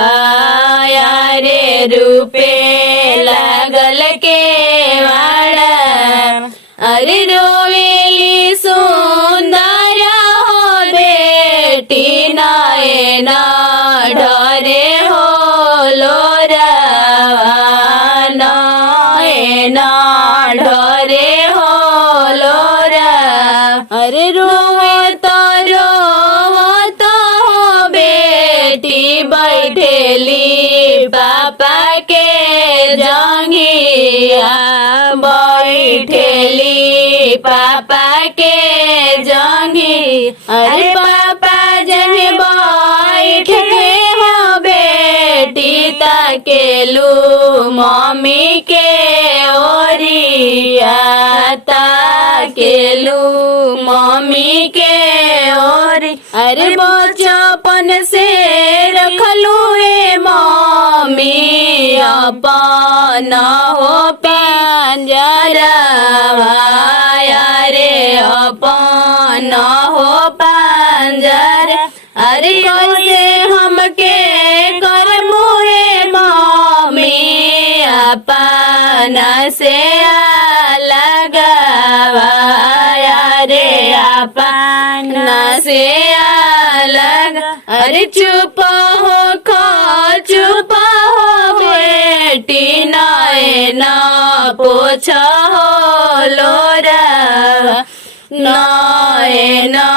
लोरवाया रे रूपे लागल के वाड़ा अरे रोवेली सुंदर हो बेटी नाए ना डरे हो लोरवा नाए ना डरे हो लोरा अरे रोवे तो बेटी बैठेली पापा के जंगिया बैठेली पापा के जंगी अरे पापा जन बैठे हो बेटी ताकेलू मम्मी के ओरिया ताकेलू मम्मी के ओरी अरे बचपन से रखलू ए मम्मी अपन हो पंजरवाया रे अपन हो पंजर अरे कैसे हमके करमू रे मम्मी अपना से लगवाया रे अपना से अलग अरे चुप हो चुप हो बेटी नाए ना पोछ हो लोरा नाए ना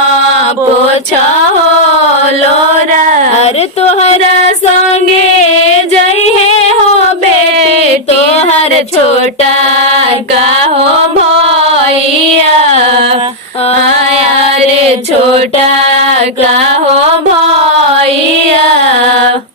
पोछ हो लोरा अरे तोहरा संगे जइहे हो बेटी तोहर छोटा का हो भैया आया रे छोटा का हो